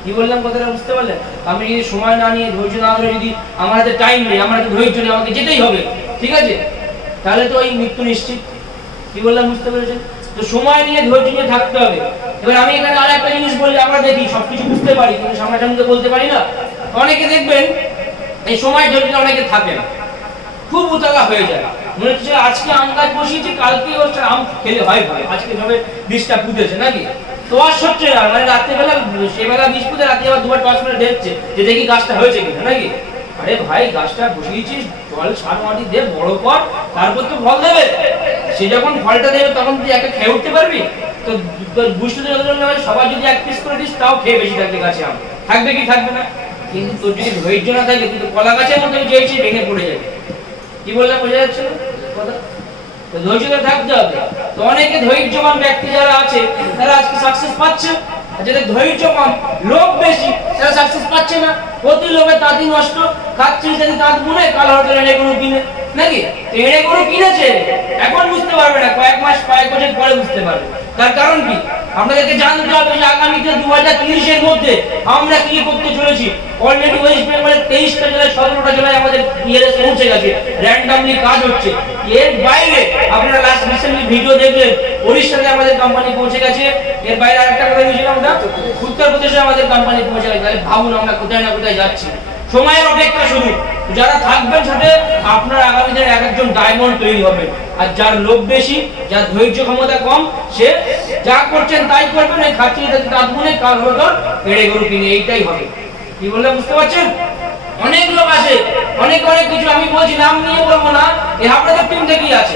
কি বললাম কথাটা বুঝতে পারলেন? আমি যদি সময় না নিয়ে, ধৈর্য না ধরে, যদি আমার হাতে টাইম নেই, আমার হাতে ধৈর্য নেই, আমাকে যেতেই হবে, ঠিক আছে, তাহলে তো ওই মৃত্যু নিশ্চিত। কি বললাম বুঝতে পেরেছেন? তো সময় নিয়ে ধৈর্য নিয়ে থাকতে হবে। এবার আমি এখানে আর একটা জিনিস বলি, আমরা দেখি সবকিছু বুঝতে পারি কিন্তু সামনাসামনি তো বলতে পারি না। অনেকে দেখবেন এই সময় ধৈর্য অনেকে থাকে না, খুব উতালা হয়ে যায়। মনে হচ্ছে আজকে আম গাছ বসিয়েছি, কালকে হচ্ছে আম খেলে হয় ভালো, আজকে ভাবে বীজটা পুঁতেছে, নাকি? তো আর সত্যি না, মানে রাত্রেবেলা সেবেলা বীজ পুঁতে রাত্রে আবার দুবার টর্চ মেরে দেখছে যে দেখি গাছটা হয়েছে কিনা, নাকি? আরে ভাই, গাছটা বসিয়েছিস, জল সার মাটি দে, বড় কর, তারপর তো ফল দেবে। সে যখন ফলটা দেবে তখন তুই একা খেয়ে উঠতে পারবি? তো বুঝতে সবাই যদি এক পিস করে দিস, তাও খেয়ে বেশি থাকবে, গাছে আম থাকবে কি থাকবে না? কিন্তু তোর যদি ধৈর্য না থাকে, তুই তো কলা গাছের মধ্যে যেয়েছি ভেঙে পড়ে যাবে। কি বললাম বোঝা যাচ্ছে না কথা? তো ধৈর্য থাকতে হবে। তো অনেকে ধৈর্যবান ব্যক্তি যারা আছে, তারা আজকে সাকসেস পাচ্ছে। যাদের ধৈর্য কম, লোভ বেশি, তারা সাকসেস পাচ্ছে না। প্রতি লোভে তাঁতি নষ্ট, খাচ্ছিস যদি তাঁত বুনে, কাল হয়তো এনে গরু কিনে, নাকি? এনে গরু কিনেছে, এখন বুঝতে পারবে না, কয়েক মাস কয়েক বছর পরে বুঝতে পারবে। তার কারণ কি? আপনাদেরকে জানতে হবে যে আগামীতে 2030-এর মধ্যে আমরা কি করতে চলেছি। অলরেডি ওয়েস্ট বেঙ্গলের 23টা জেলায়, 17টা জেলায় আমাদের ইয়েরে পৌঁছে গেছে, র্যান্ডমলি কাজ হচ্ছে। এর বাইরে আপনারা লাস্ট রিসেন্টলি ভিডিও দেখলেন, ওড়িশাতে আমাদের কোম্পানি পৌঁছে গেছে। এর বাইরে আরেকটা কথা বলেছিলাম, আমরা উত্তরপ্রদেশে আমাদের কোম্পানি পৌঁছে গেছে। তাহলে ভাবুন আমরা কোথায় না কোথায় যাচ্ছি। সময়ের অপেক্ষা শুরু। যারা থাকবেন সাথে, আপনার আগামী দিনে এক একজন ডায়মন্ড তৈরি হবে। আর যার লোভ বেশি, যার ধৈর্য ক্ষমতা কম, সে যা করছেন তাই করবেন, এই খাচ্ছি দাঁত গুনে, কাল হতো পেড়ে গরু কিনে, এইটাই হবে। কি বললে বুঝতে পারছেন? অনেক লোক আছে, অনেক অনেক কিছু, আমি বলছি নাম নিয়ে বলবো না। এই আপনাদের টিম থেকেই আছে,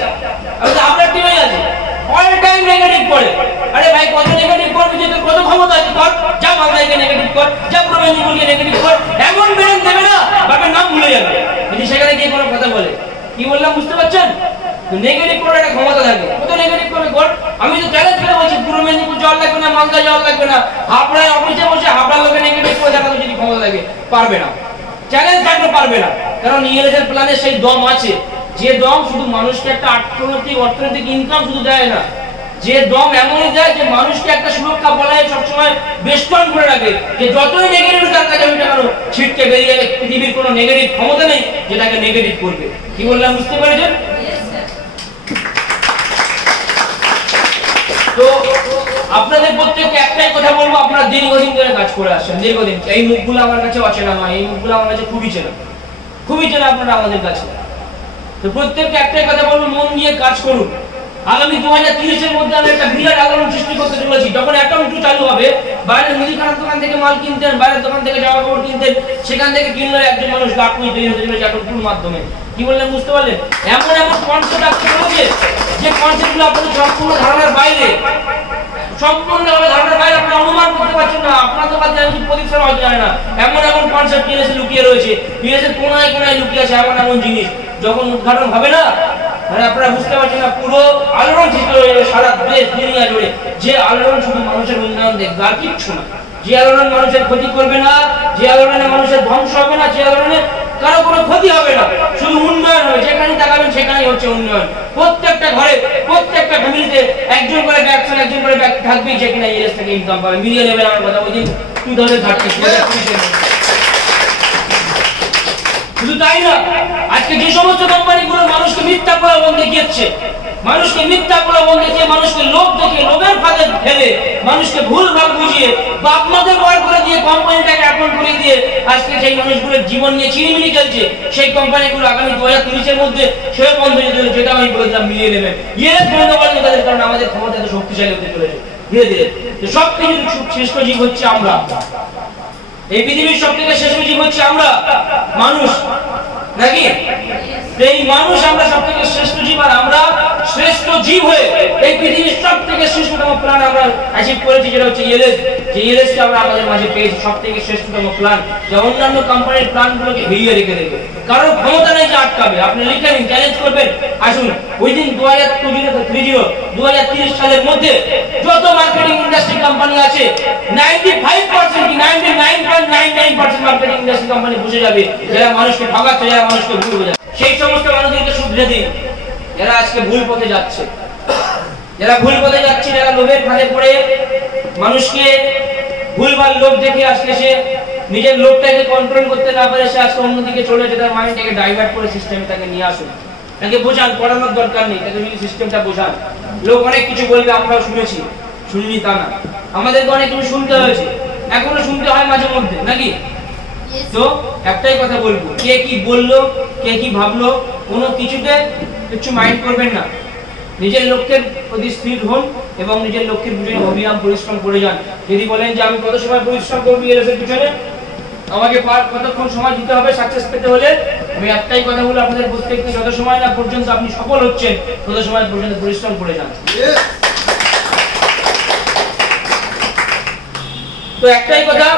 আপনার টিমেই আছে, অল টাইম নেগেটিভ করে। আরে ভাই, কত নেগেটিভ করবি, যে তোর কত ক্ষমতা আছে কর, যা মালদাইকে নেগেটিভ কর, যা প্রবীণকে নেগেটিভ কর, এমন ব্রেন দেবে না বাপের নাম ভুলে যাবে যদি সেখানে গিয়ে কোনো কথা বলে। কি বললাম বুঝতে পারছেন? নেগেটিভ করার একটা ক্ষমতা থাকে, কত নেগেটিভ করবে কর। আমি তো চ্যালেঞ্জ করে বলছি, পূর্ব মেদিনীপুর যাওয়ার লাগবে না, মালদা যাওয়ার লাগবে না, হাবড়ায় অফিসে বসে হাবড়ার লোকে নেগেটিভ করে দেখাতে যদি ক্ষমতা লাগে, পারবে না। চ্যালেঞ্জ থাকলে পারবে না, কারণ ইএলএস প্ল্যানে সেই দম আছে, যে দম শুধু মানুষকে একটা অর্থনৈতিক ইনকাম শুধু দেয় না, যে দম এমনই দেয় যে মানুষকে একটা সুরক্ষা বলয় সবসময় বেষ্টন করে রাখে, যে যতই নেগেটিভ তার কাছে ওইটা কারো ছিটকে বেরিয়ে যাবে, পৃথিবীর কোনো নেগেটিভ ক্ষমতা নেই যেটাকে নেগেটিভ করবে। কি বললাম বুঝতে পেরেছেন? প্রত্যেককে একটাই কথা বলবো, আপনারা দীর্ঘদিন ধরে কাজ করে আসছেন, দীর্ঘদিন। এই মুখগুলো আমার কাছে অচেনা নয়, এই মুখগুলো আমার কাছে খুবই চেনা, খুবই চেনা আপনারা আমাদের কাছে। তো প্রত্যেককে একটাই কথা বলবো, মন দিয়ে কাজ করুন। আগামী 2030-এর মধ্যে আমি একটা বিরাট আলোড়ন সৃষ্টি করতে চলেছি। যখন অ্যাটম 2 চালু হবে, বাইরের মুদিখানার দোকান থেকে মাল কিনতেন, বাইরের দোকান থেকে জামা কাপড় কিনতেন, সেখান থেকে কিনলে একজন মানুষ লাখ কোটি তৈরি হতে চলেছে অ্যাটম 2-র মাধ্যমে। কি বললেন বুঝতে পারলেন? এমন এমন কনসেপ্ট আসতে চলেছে যে কনসেপ্টগুলো আপনাদের সম্পূর্ণ ধারণার বাইরে, সম্পূর্ণভাবে ধারণার বাইরে, আপনি অনুমান করতে পারছেন না। আপনার তো কাছে আমি প্রদীপ স্যার হয়তো জানে না, এমন এমন কনসেপ্ট বিএসএ লুকিয়ে রয়েছে, বিএসএর কোনায় কোনায় লুকিয়ে আছে এমন এমন জিনিস। যখন উদ্ঘাটন হবে না, মানে আপনারা বুঝতে পারছেন না, পুরো আলোড়ন সৃষ্টি হয়ে যাবে সারা দেশ দুনিয়া জুড়ে। যে আলোড়ন শুধু মানুষের উন্নয়ন দেখবে, আর কিচ্ছু না। যে আলোড়ন মানুষের ক্ষতি করবে না, যে আলোড়নে মানুষের ধ্বংস হবে না, যে আলোড়নে কারো কোনো ক্ষতি হবে না, শুধু উন্নয়ন হবে। যেখানে তাকাবেন সেখানেই হচ্ছে উন্নয়ন। প্রত্যেকটা ঘরে, প্রত্যেকটা ফ্যামিলিতে একজন করে ব্যবসা, একজন করে ব্যক্তি থাকবেই, যে কিনা ইএস থেকে ইনকাম পাবে। মিলিয়ে নেবেন আমার কথা, ওই দিন 2030 শুধু তাই না, আজকে যে সমস্ত কোম্পানিগুলো মানুষকে মিথ্যা প্রলোভন দেখিয়েছে, মানুষকে মিথ্যা প্রলোভন দেখিয়ে, মানুষকে লোভ দেখিয়ে, লোভের ফাঁদে ফেলে, মানুষকে ভুল ভাগ বুঝিয়ে বা আপনাদের বার করে দিয়ে কোম্পানিটাকে অ্যাকাউন্ট করে দিয়ে আজকে সেই মানুষগুলোর জীবন নিয়ে চিনিমিনি খেলছে, সেই কোম্পানিগুলো আগামী 2030-এর মধ্যে সেও বন্ধ হয়ে যাবে। যেটা আমি বলেছিলাম, মিলিয়ে নেবেন। ইয়েস বন্ধ করলে তাদের, কারণ আমাদের ক্ষমতা এত শক্তিশালী হতে চলেছে ধীরে ধীরে। সব কিছু শ্রেষ্ঠ জীব হচ্ছে আমরা, এই পৃথিবীর সব থেকে শ্রেষ্ঠ জীব হচ্ছে আমরা মানুষ, নাকি? এই মানুষ আমরা সব থেকে শ্রেষ্ঠ জীব, আর আমরা শ্রেষ্ঠ জীব হয়ে এই পৃথিবীর সব থেকে শ্রেষ্ঠতম প্ল্যান আমরা অ্যাচিভ করেছি, যেটা হচ্ছে ইএলএস। যে ইএলএসটা আমরা আমাদের মাঝে পেয়েছি, সব থেকে শ্রেষ্ঠতম প্ল্যান, যা অন্যান্য কোম্পানির প্ল্যানগুলোকে হিরিয়ে রেখে দেবে। কারণ ক্ষমতা নেই যে আটকাবে। আপনি লিখে নিন, চ্যালেঞ্জ করবেন, আসুন উইদিন 2030 সালের মধ্যে যত মার্কেটিং ইন্ডাস্ট্রি কোম্পানি আছে, 95% কি 99.99% মার্কেটিং ইন্ডাস্ট্রি কোম্পানি বুঝে যাবে যারা মানুষকে ঠকাচ্ছে, যারা মানুষকে ভুল বোঝাচ্ছে। সেই সমস্ত মানুষদেরকে শুধরে দিন যারা আজকে ভুল পথে যাচ্ছে, যারা ভুল পথে যাচ্ছে, যারা লোভের ফাঁদে পড়ে মানুষকে ভুলভাল লোভ দেখে আজকে সে নিজের লোভটাকে কন্ট্রোল করতে না পারে, সে আজকে অন্যদিকে চলে যেতে, তার মাইন্ডটাকে ডাইভার্ট করে সিস্টেমে তাকে নিয়ে আসুন। তাকে বোঝান, পড়ানোর দরকার নেই, তাকে যদি সিস্টেমটা বোঝান। লোক অনেক কিছু বলবে, আমরাও শুনেছি, শুনিনি তা না, আমাদেরকে অনেক কিছু শুনতে হয়েছে, এখনো শুনতে হয় মাঝে মধ্যে, নাকি? তো একটাই কথা বলবো, কে কি বললো, কে কি ভাবলো, কোনো কিছুতে কিছু মাইন্ড করবেন না। নিজের লক্ষ্যের প্রতি স্থির হন এবং নিজের লক্ষ্যের পিছনে অবিরাম পরিশ্রম করে যান। যদি বলেন যে আমি কত সময় পরিশ্রম করবো এর পিছনে, আমাকে কতক্ষণ সময় দিতে হবে সাকসেস পেতে হলে, আমি একটাই কথা বলি, আপনাদের প্রত্যেককে যত সময় না পর্যন্ত আপনি সফল হচ্ছেন, তত সময় পর্যন্ত পরিশ্রম করে যান। তো একটাই কথা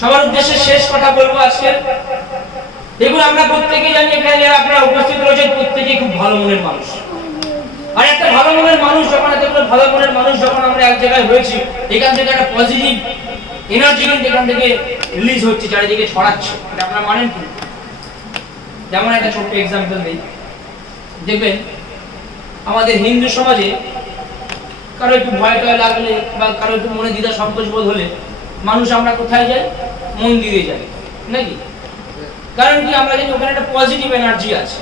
সবার উদ্দেশ্যে শেষ কথা বলবো আজকে। দেখুন, আমরা প্রত্যেকেই জানি এখানে আপনারা উপস্থিত রয়েছেন, প্রত্যেকেই খুব ভালো মনের মানুষ। আর একটা ভালো মনের মানুষ যখন, এতগুলো ভালো মনের মানুষ যখন আমরা এক জায়গায় হয়েছি, এখান থেকে একটা পজিটিভ এনার্জি কিন্তু এখান থেকে রিলিজ হচ্ছে, চারিদিকে ছড়াচ্ছে। এটা আপনারা মানেন কি? যেমন একটা ছোট্ট এক্সাম্পল দিই, দেখবেন আমাদের হিন্দু সমাজে কারো একটু ভয় টয় লাগলে বা কারো একটু মনে দ্বিধা সংকোচ বোধ হলে মানুষ আমরা কোথায় যাই? মন্দিরে যাই, নাকি? কারণ কি? আমরা জানি ওখানে একটা পজিটিভ এনার্জি আছে,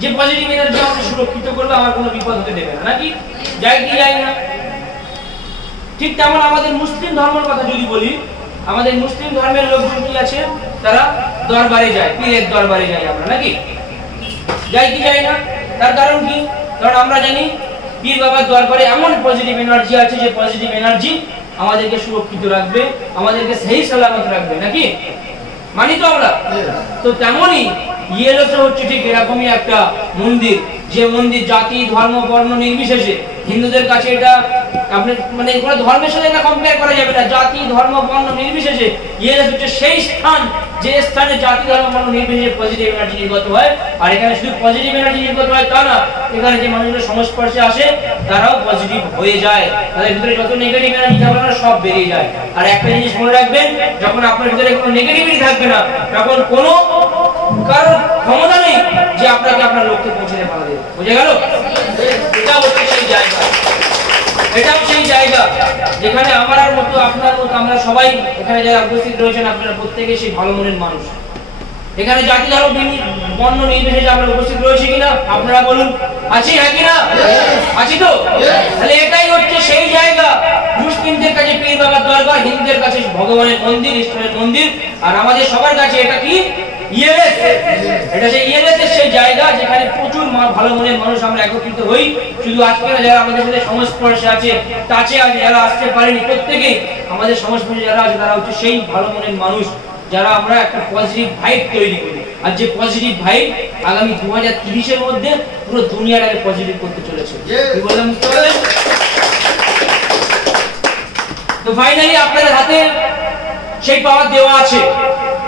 যে পজিটিভ এনার্জি আমাকে সুরক্ষিত করবে, আমার কোনো বিপদ হতে দেবে না, নাকি? যাই কি যাই না? ঠিক তেমন আমাদের মুসলিম ধর্মের কথা যদি বলি, আমাদের মুসলিম ধর্মের লোকজন কি আছে? তারা দরবারে যায়, পীরের দরবারে যাই আমরা, নাকি? যাই কি যাই না? তার কারণ কি? কারণ আমরা জানি পীর বাবার দরবারে এমন পজিটিভ এনার্জি আছে, যে পজিটিভ এনার্জি আমাদেরকে সুরক্ষিত রাখবে, আমাদেরকে সেই সালামত রাখবে, নাকি? মানি তো আমরা? তো তেমনই ইয়েলোতে হচ্ছে ঠিক এরকমই একটা মন্দির, যে মন্দির জাতি ধর্ম বর্ণ নির্বিশেষে, হিন্দুদের কাছে এটা আপনি মানে কোনো ধর্মের সাথে এটা কম্পেয়ার করা যাবে না, জাতি ধর্ম বর্ণ নির্বিশেষে ইয়েলো হচ্ছে সেই স্থান, যে স্থানে জাতি ধর্ম বর্ণ নির্বিশেষে পজিটিভ এনার্জি নির্গত হয়। আর এখানে শুধু পজিটিভ এনার্জি নির্গত হয় তা না, এখানে যে মানুষগুলো সংস্পর্শে আসে তারাও পজিটিভ হয়ে যায়, তাদের ভিতরে যত নেগেটিভ এনার্জি থাকবে না সব বেরিয়ে যায়। আর একটা জিনিস মনে রাখবেন, যখন আপনার ভিতরে কোনো নেগেটিভিটি থাকবে না, তখন কোনো কারণ ক্ষমতা নেই যে আপনাকে আপনার লক্ষ্যে পৌঁছে দেবে। বুঝে গেল? এটা হচ্ছে সেই জায়গা, এটাও সেই জায়গা যেখানে আমার মতো আপনার মতো আমরা সবাই এখানে যারা উপস্থিত রয়েছেন, আপনারা প্রত্যেকেই সেই ভালো মনের মানুষ। এখানে জাতি ধর্ম বর্ণ নির্বিশেষে আমরা উপস্থিত রয়েছি কিনা আপনারা বলুন? আছি, হ্যাঁ কিনা? আছি তো? তাহলে এটাই হচ্ছে সেই জায়গা বাবার দরবার, হিন্দুদের কাছে ভগবানের মন্দির, ঈশ্বরের মন্দির, আর আমাদের সবার কাছে এটা কি ইএলএস। এটা সেই ইএলএস এর সেই জায়গা যেখানে প্রচুর ভালো মনের মানুষ আমরা একত্রিত হই। শুধু আজকে না, যারা আমাদের সাথে সংস্পর্শে আছে, টাচে আছে, যারা আসতে পারেনি, প্রত্যেকেই আমাদের সংস্পর্শে যারা আছে তারা হচ্ছে সেই ভালো মনের মানুষ যারা আমরা একটা পজিটিভ ভাইব তৈরি করি। আর যে পজিটিভ ভাইব আগামী 2030 এর মধ্যে পুরো দুনিয়াটাকে পজিটিভ করতে চলেছে। কি বললাম বুঝতে পারলেন? তো ফাইনালি আপনাদের হাতে সেই পাওয়ার দেওয়া আছে,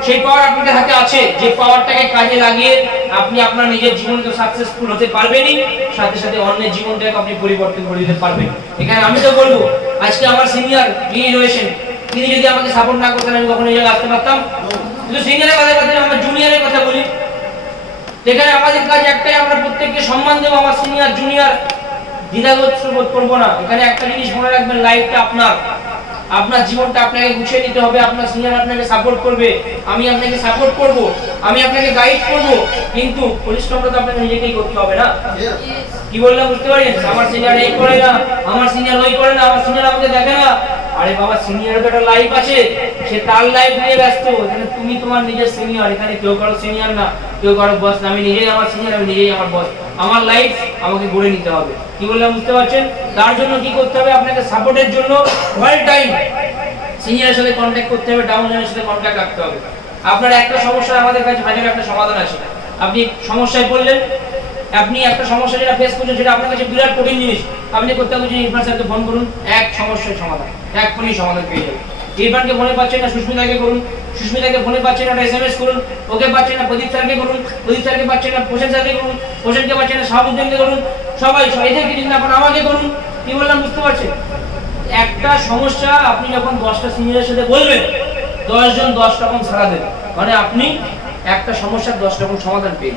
সেই পাওয়ার আপনাদের হাতে আছে, যে পাওয়ারটাকে কাজে লাগিয়ে আপনি আপনার নিজের জীবনকে সাকসেসফুল হতে পারবেনই, সাথে সাথে অন্যের জীবনটাকে আপনি পরিবর্তন করে দিতে পারবেন। এখানে আমি তো বলবো, আজকে আমার সিনিয়র যিনি রয়েছেন, তিনি যদি আমাকে সাপোর্ট না করতেন আমি কখনো এই জায়গায় আসতে পারতাম? কিন্তু সিনিয়রের কথা বলতে আমরা জুনিয়রের কথা বলি। যেখানে আমাদের কাজ একটাই, আমরা প্রত্যেককে সম্মান দেবো। আমার সিনিয়র জুনিয়র দ্বিধাবোধ করবো না। এখানে একটা জিনিস মনে রাখবেন, লাইফটা আপনার, আপনার জীবনটা আপনাকে গুছিয়ে নিতে হবে। আপনার সিনিয়র আপনাকে সাপোর্ট করবে, আমি আপনাকে সাপোর্ট করব, আমি আপনাকে গাইড করব, কিন্তু পরিশ্রমটা তো আপনাকে নিজেকেই করতে হবে না? কি বললাম বুঝতে পারছেন? আমার সিনিয়র এই করে না, আমার সিনিয়র ওই করে না, আমার সিনিয়র আমাকে দেখে না। আরে বাবা, সিনিয়রের তো একটা লাইফ আছে, সে তার লাইফ নিয়ে ব্যস্ত। এখানে তুমি তোমার নিজের সিনিয়র, এখানে কেউ কারো সিনিয়র না, কেউ কারো বস না। আমি নিজেই আমার সিনিয়র, আমি নিজেই আমার বস। আমার লাইফ আমাকে গড়ে নিতে হবে। কি বললাম বুঝতে পারছেন? তার জন্য কি করতে হবে? আপনাকে সাপোর্টের জন্য অল টাইম সিনিয়রের সাথে কন্ট্যাক্ট করতে হবে, ডাউনের সাথে কন্ট্যাক্ট রাখতে হবে। আপনার একটা সমস্যা, আমাদের কাছে হাজার একটা সমাধান আছে। আপনি সমস্যায় পড়লেন, আপনি একটা সমস্যা যেটা ফেস করছেন, সেটা আপনার কাছে বিরাট কঠিন জিনিস, আপনি করতে হবে যে ইরফান স্যারকে ফোন করুন, এক সমস্যার সমাধান, এক ফোনেই সমাধান পেয়ে যাবেন। ইরফানকে ফোনে পাচ্ছেন না, সুস্মিতাকে করুন, সুস্মিতাকে ফোনে পাচ্ছেন না, এসএমএস করুন, ওকে পাচ্ছেন না, প্রদীপ স্যারকে করুন, প্রদীপ স্যারকে পাচ্ছেন না, প্রসেন স্যারকে করুন, প্রসেনকে পাচ্ছেন না, শাহাবুদ্দিনকে করুন, সবাই এদেরকে যদি না পান আমাকে করুন। কি বললাম বুঝতে পারছেন? একটা সমস্যা আপনি যখন 10টা সিনিয়রের সাথে বলবেন, 10 জন 10 রকম সাড়া দেবে, মানে আপনি একটা সমস্যার 10 রকম সমাধান পেয়ে